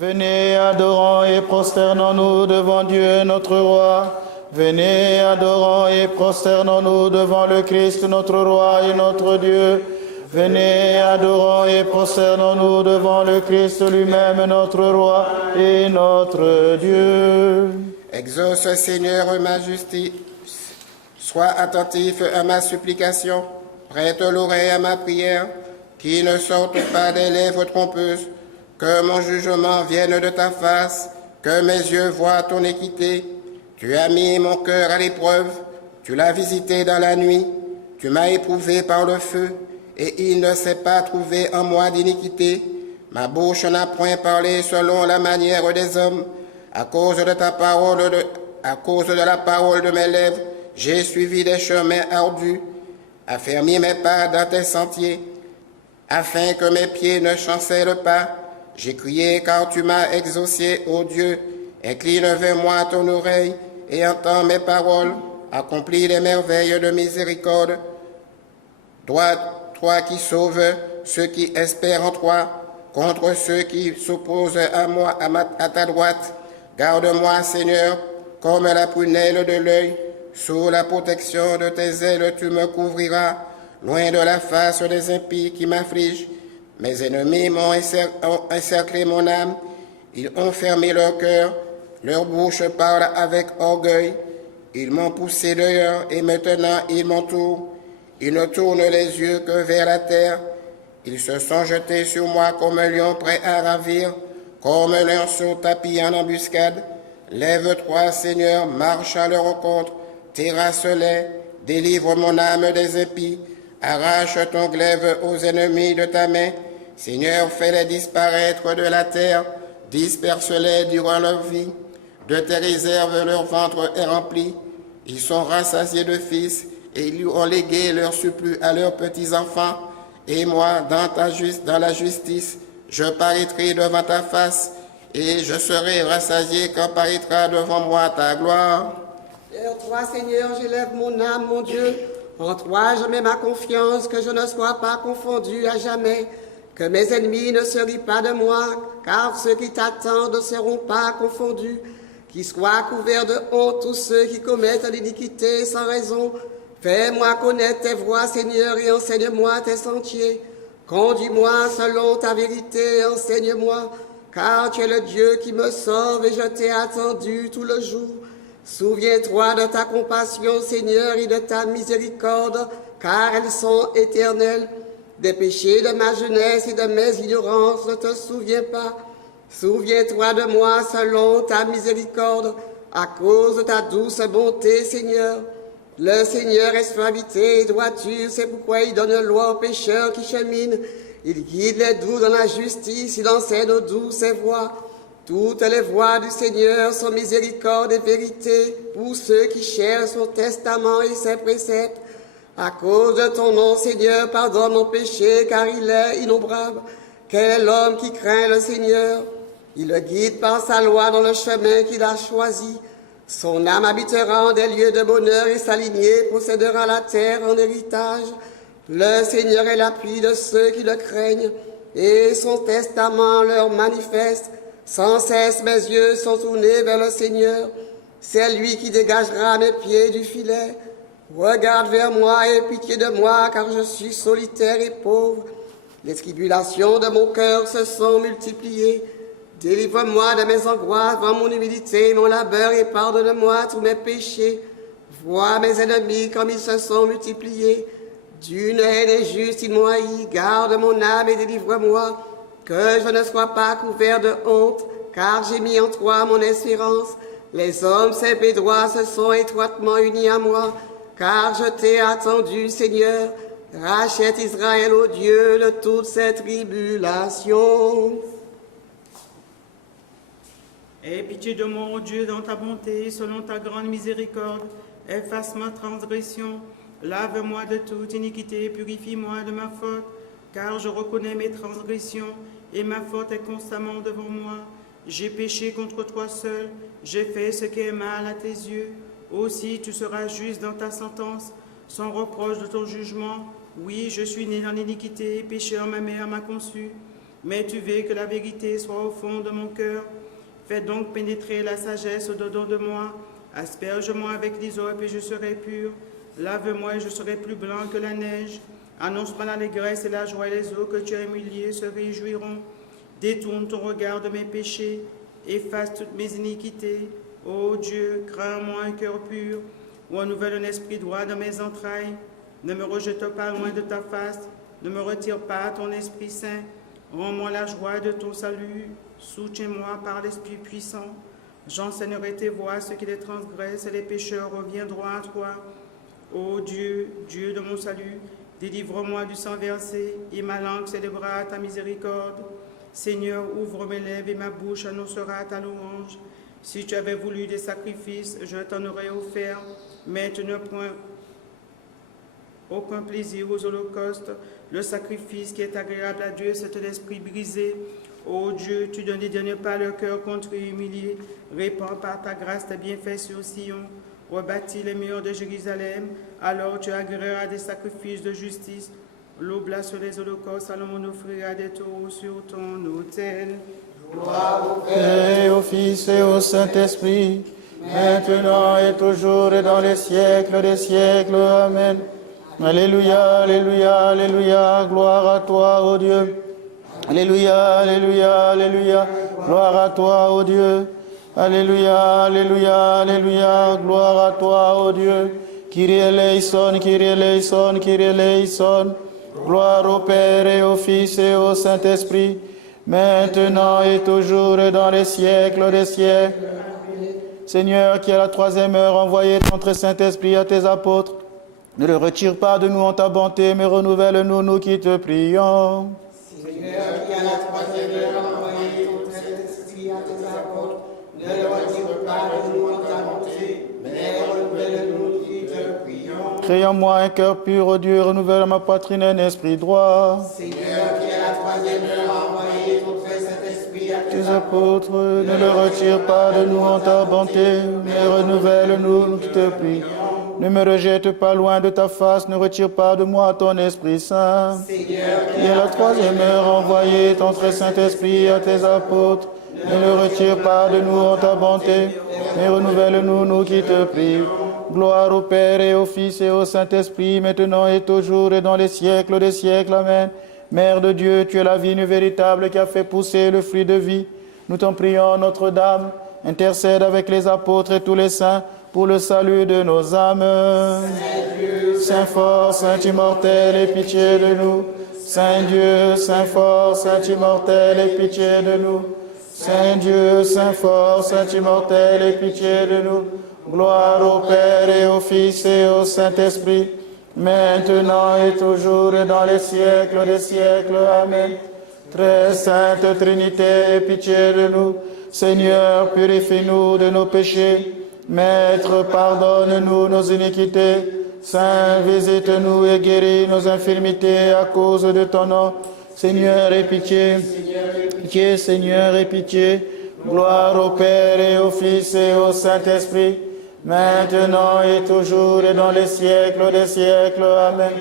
Venez, adorons et prosternons-nous devant Dieu notre Roi. Venez, adorons et prosternons-nous devant le Christ notre Roi et notre Dieu. Venez, adorons et prosternons-nous devant le Christ lui-même notre Roi et notre Dieu. Exauce, Seigneur, ma justice. Sois attentif à ma supplication. Prête l'oreille à ma prière. Qui ne sorte pas des lèvres trompeuses. Que mon jugement vienne de ta face. Que mes yeux voient ton équité. Tu as mis mon cœur à l'épreuve. Tu l'as visité dans la nuit. Tu m'as éprouvé par le feu. Et il ne s'est pas trouvé en moi d'iniquité. Ma bouche n'a point parlé selon la manière des hommes. À cause de ta parole, à cause de la parole de mes lèvres, j'ai suivi des chemins ardus, affermi mes pas dans tes sentiers, afin que mes pieds ne chancellent pas. J'ai crié car tu m'as exaucé, ô Dieu. Incline vers moi ton oreille et entends mes paroles. Accomplis les merveilles de miséricorde. Toi qui sauves ceux qui espèrent en toi, contre ceux qui s'opposent à moi, à ta droite. Garde-moi, Seigneur, comme la prunelle de l'œil. Sous la protection de tes ailes, tu me couvriras, loin de la face des impies qui m'affligent. Mes ennemis ont encerclé mon âme. Ils ont fermé leur cœur. Leur bouche parle avec orgueil. Ils m'ont poussé dehors et maintenant ils m'entourent. Ils ne tournent les yeux que vers la terre. Ils se sont jetés sur moi comme un lion prêt à ravir, comme un lionceau tapis en embuscade. Lève-toi, Seigneur, marche à leur rencontre, terrasse-les, délivre mon âme des impies, arrache ton glaive aux ennemis de ta main. Seigneur, fais-les disparaître de la terre, disperse-les durant leur vie. De tes réserves, leur ventre est rempli. Ils sont rassasiés de fils, et ils ont légué leur surplus à leurs petits-enfants. Et moi, dans la justice, je paraîtrai devant ta face, et je serai rassasié quand paraîtra devant moi ta gloire. Vers toi, Seigneur, j'élève mon âme, mon Dieu. En toi, je mets ma confiance, que je ne sois pas confondu à jamais. Que mes ennemis ne se rient pas de moi, car ceux qui t'attendent ne seront pas confondus. Qu'ils soient couverts de honte tous ceux qui commettent l'iniquité sans raison. Fais-moi connaître tes voies, Seigneur, et enseigne-moi tes sentiers. Conduis-moi selon ta vérité, enseigne-moi, car tu es le Dieu qui me sauve et je t'ai attendu tout le jour. Souviens-toi de ta compassion, Seigneur, et de ta miséricorde, car elles sont éternelles. Des péchés de ma jeunesse et de mes ignorances ne te souviens pas. Souviens-toi de moi selon ta miséricorde, à cause de ta douce bonté, Seigneur. Le Seigneur est suavité et droiture, c'est pourquoi il donne loi aux pécheurs qui cheminent. Il guide les doux dans la justice, il enseigne aux doux ses voies. Toutes les voies du Seigneur sont miséricorde et vérité pour ceux qui cherchent son testament et ses préceptes. À cause de ton nom, Seigneur, pardonne mon péché, car il est innombrable. Quel est l'homme qui craint le Seigneur? Il le guide par sa loi dans le chemin qu'il a choisi. Son âme habitera en des lieux de bonheur et sa lignée possédera la terre en héritage. Le Seigneur est l'appui de ceux qui le craignent et son testament leur manifeste. Sans cesse mes yeux sont tournés vers le Seigneur. C'est lui qui dégagera mes pieds du filet. Regarde vers moi et aie pitié de moi, car je suis solitaire et pauvre. Les tribulations de mon cœur se sont multipliées. Délivre-moi de mes angoisses, vois mon humilité, mon labeur, et pardonne-moi tous mes péchés. Vois mes ennemis comme ils se sont multipliés. D'une haine injuste, ils m'ont haï. Garde mon âme et délivre-moi, que je ne sois pas couvert de honte, car j'ai mis en toi mon espérance. Les hommes simples et droits se sont étroitement unis à moi, car je t'ai attendu, Seigneur. Rachète Israël, ô Dieu, de toutes ses tribulations. Aie pitié de moi, ô Dieu, dans ta bonté, selon ta grande miséricorde. Efface ma transgression. Lave-moi de toute iniquité, purifie-moi de ma faute, car je reconnais mes transgressions, et ma faute est constamment devant moi. J'ai péché contre toi seul, j'ai fait ce qui est mal à tes yeux. Aussi tu seras juste dans ta sentence, sans reproche de ton jugement. Oui, je suis né dans l'iniquité, pécheur ma mère m'a conçu. mais tu veux que la vérité soit au fond de mon cœur. Fais donc pénétrer la sagesse au-dedans de moi. Asperge-moi avec l'hysope et je serai pur. Lave-moi et je serai plus blanc que la neige. Annonce-moi l'allégresse et la joie, et les eaux que tu as humiliées se réjouiront. Détourne ton regard de mes péchés, efface toutes mes iniquités. Ô Dieu, crée-moi un cœur pur, renouvelle un esprit droit dans mes entrailles. Ne me rejette pas loin de ta face, ne me retire pas ton Esprit Saint. Rends-moi la joie de ton salut, soutiens-moi par l'Esprit puissant. J'enseignerai tes voies à ceux qui les transgressent, et les pécheurs reviendront à toi. Ô Dieu, Dieu de mon salut, délivre-moi du sang versé, et ma langue célébrera ta miséricorde. Seigneur, ouvre mes lèvres et ma bouche annoncera ta louange. Si tu avais voulu des sacrifices, je t'en aurais offert, mais tu n'as point aucun plaisir aux holocaustes. Le sacrifice qui est agréable à Dieu, c'est un esprit brisé. Ô Dieu, tu ne dédaignes pas le cœur contre et humilié. Répands par ta grâce tes bienfaits sur Sion. Rebâtis les murs de Jérusalem. Alors tu agréeras des sacrifices de justice. L'oubli sur les holocaustes, Salomon offrira des taureaux sur ton autel. Et au Fils et au Saint-Esprit, maintenant et toujours et dans les siècles des siècles. Amen. Alléluia, alléluia, alléluia, gloire à toi, ô Dieu. Alléluia, alléluia, alléluia, gloire à toi, ô Dieu. Alléluia, alléluia, alléluia, gloire à toi, ô Dieu. Kyrie eleison, Kyrie eleison, Kyrie eleison. Gloire au Père et au Fils et au Saint-Esprit, maintenant et toujours et dans les siècles des siècles. Seigneur, qui à la troisième heure envoyé ton très Saint-Esprit à tes apôtres, ne le retire pas de nous en ta bonté, mais renouvelle-nous, nous qui te prions. Seigneur, qui à la troisième heure envoyé ton Saint-Esprit à tes apôtres, ne le retire pas de nous en ta bonté, mais renouvelle-nous qui te prions. Crée en moi un cœur pur, ô Dieu, renouvelle ma poitrine un esprit droit. Seigneur, qui à la troisième heure envoyé ton très Saint-Esprit à Tes apôtres, ne le retire pas de nous en ta bonté, mais renouvelle-nous, nous qui te prions. Ne me rejette pas loin de ta face, ne retire pas de moi ton Esprit Saint. Seigneur, Qui à la troisième heure envoyé ton très Saint-Esprit à tes apôtres, ne le retire pas de nous en ta bonté, mais renouvelle-nous, nous qui te prions. Gloire au Père et au Fils et au Saint-Esprit, maintenant et toujours et dans les siècles des siècles. Amen. Mère de Dieu, tu es la vigne véritable qui a fait pousser le fruit de vie. Nous t'en prions, Notre-Dame, intercède avec les apôtres et tous les saints pour le salut de nos âmes. Saint Dieu, Saint fort, Saint immortel, aie pitié de nous. Saint Dieu, Saint fort, Saint immortel, aie pitié de nous. Saint Dieu, Saint fort, Saint immortel, aie pitié de nous. Gloire au Père et au Fils et au Saint-Esprit, maintenant et toujours et dans les siècles des siècles. Amen. Très sainte Trinité, aie pitié de nous. Seigneur, purifie-nous de nos péchés. Maître, pardonne-nous nos iniquités. Saint, visite-nous et guéris nos infirmités à cause de ton nom. Seigneur, aie pitié. Pitié, Seigneur, aie pitié. Gloire au Père et au Fils et au Saint-Esprit, maintenant et toujours et dans les siècles des siècles. Amen.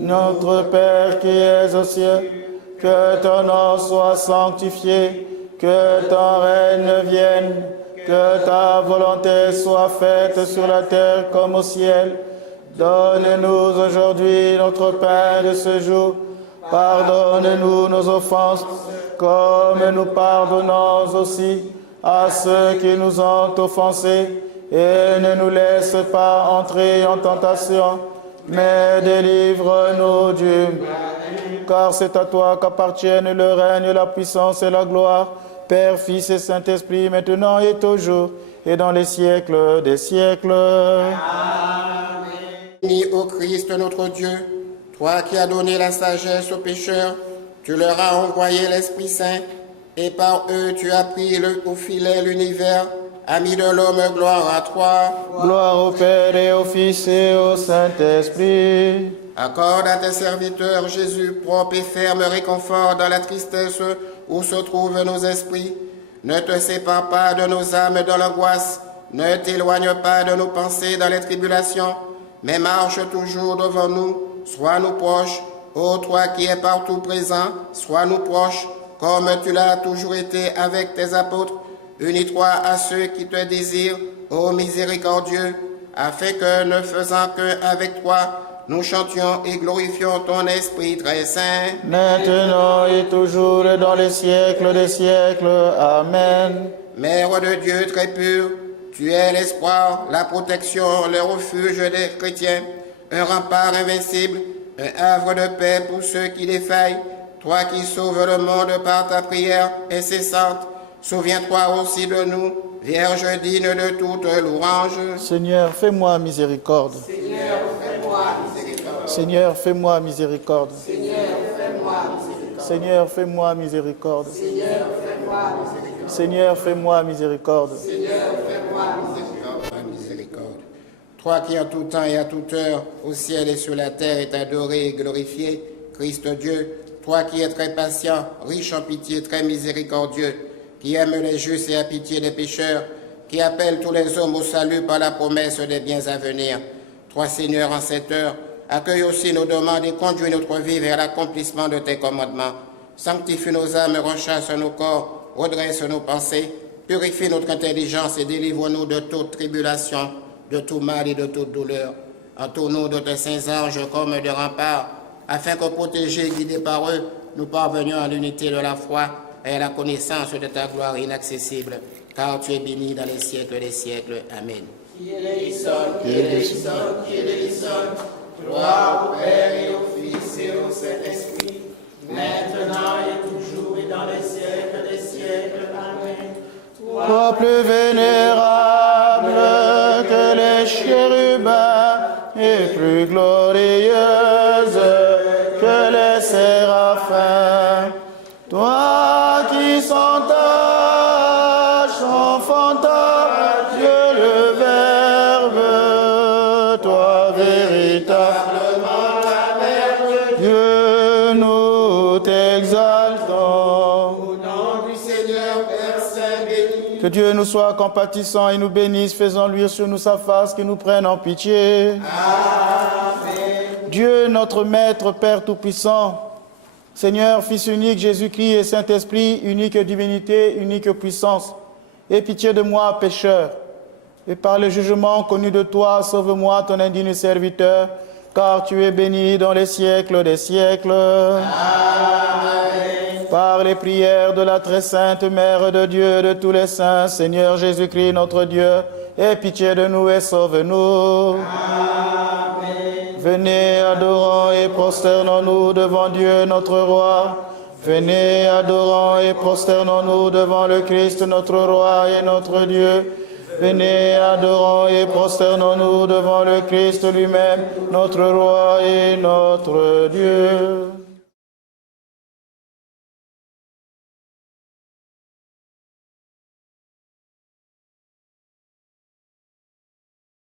Notre Père qui es aux cieux, que ton nom soit sanctifié, que ton règne vienne, que ta volonté soit faite sur la terre comme au ciel. Donne-nous aujourd'hui notre pain de ce jour. Pardonne-nous nos offenses, comme nous pardonnons aussi à ceux qui nous ont offensés. Et ne nous laisse pas entrer en tentation, mais délivre-nous du mal. Car c'est à toi qu'appartiennent le règne, la puissance et la gloire, Père, Fils et Saint-Esprit, maintenant et toujours, et dans les siècles des siècles. Amen. Béni ô Christ notre Dieu, toi qui as donné la sagesse aux pécheurs, tu leur as envoyé l'Esprit Saint, et par eux tu as pris au filet l'univers. Ami de l'homme, gloire à toi. Gloire au Père et au Fils et au Saint-Esprit. Accorde à tes serviteurs, Jésus, propre et ferme réconfort dans la tristesse où se trouvent nos esprits. Ne te sépare pas de nos âmes dans l'angoisse, ne t'éloigne pas de nos pensées dans les tribulations, mais marche toujours devant nous, sois-nous proches. Ô toi qui es partout présent, sois-nous proches. comme tu l'as toujours été avec tes apôtres. Unis-toi à ceux qui te désirent, ô miséricordieux, afin que, ne faisant qu'un avec toi, nous chantions et glorifions ton Esprit très saint. Maintenant et toujours et dans les siècles des siècles. Amen. Mère de Dieu très pure, tu es l'espoir, la protection, le refuge des chrétiens, un rempart invincible, un havre de paix pour ceux qui défaillent. Toi qui sauves le monde par ta prière incessante, souviens-toi aussi de nous, Vierge digne de toute louange. Seigneur, fais-moi miséricorde. Seigneur, fais-moi miséricorde. Seigneur, fais-moi miséricorde. Seigneur, fais-moi miséricorde. Seigneur, fais-moi miséricorde. Seigneur, fais-moi miséricorde. Seigneur, fais-moi miséricorde. Seigneur, fais-moi miséricorde. Miséricorde. Toi qui en tout temps et à toute heure, au ciel et sur la terre, est adoré et glorifié, Christ Dieu, toi qui es très patient, riche en pitié, très miséricordieux, qui aime les justes et a pitié des pécheurs, qui appelle tous les hommes au salut par la promesse des biens à venir. Toi, Seigneur, en cette heure, accueille aussi nos demandes et conduis notre vie vers l'accomplissement de tes commandements. Sanctifie nos âmes, rechasse nos corps, redresse nos pensées, purifie notre intelligence et délivre-nous de toute tribulation, de tout mal et de toute douleur. Entoure-nous de tes saints anges comme de remparts, afin que, protégés et guidés par eux, nous parvenions à l'unité de la foi et à la connaissance de ta gloire inaccessible, car tu es béni dans les siècles des siècles. Amen. Qui est gloire au Père et au Fils et au Saint-Esprit, maintenant et toujours et dans les siècles des siècles. Amen. Toi plus vénérable que les chérubins et plus glorieuse que les séraphins, toi qui sans tache enfantas Dieu le Verbe, toi véritablement la Mère de Dieu, nous t'exaltons. Au nom du Seigneur, Père Saint béni. Que Dieu nous soit compatissant et nous bénisse, faisant luire sur nous sa face, qu'il nous prenne en pitié. Amen. Dieu, notre Maître, Père Tout-Puissant, Seigneur, Fils unique, Jésus-Christ et Saint-Esprit, unique divinité, unique puissance, aie pitié de moi, pécheur, et par le jugement connu de toi, sauve-moi, ton indigne serviteur, car tu es béni dans les siècles des siècles. Amen. Par les prières de la très sainte Mère de Dieu, de tous les saints, Seigneur Jésus-Christ, notre Dieu, aie pitié de nous et sauve-nous. Venez, adorons et prosternons-nous devant Dieu, notre Roi. Venez, adorons et prosternons-nous devant le Christ, notre Roi et notre Dieu. Venez, adorons et prosternons-nous devant le Christ lui-même, notre Roi et notre Dieu.